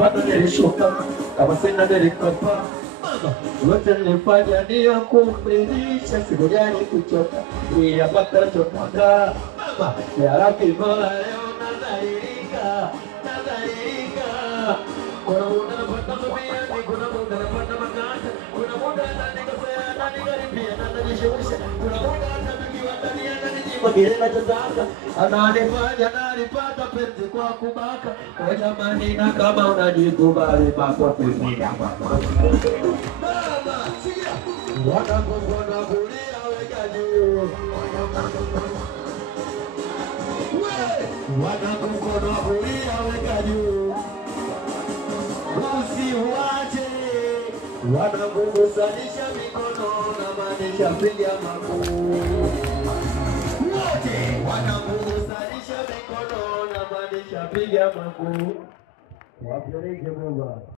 nilipanda nilishuka, kama sina nilikapa. Wote nilifanya ni ya kumridhisha, sikujali kuchoka, nilipata choka. Mama, ya Rabbi Mola leo nadhalilika. Kuna muda napata mabia, kuna muda napata makata, kuna muda nanikosea, nanikaribia, nanajishusha, kuna muda hata nikiwa ndani ya nanijipa kile nachotaka, ananifanya nalipata penzi kwa kubaka. Kwa jamani, na kama unajikubali makofi pia mama, sikia wanakuona kulia weka juu, wanakuona kulia weka juu, usiwache wanakugusanisha mikono na maanisha piga makuu, wote wanakugusanisha mikono na maanisha piga makuu. Wapeleke Mungu.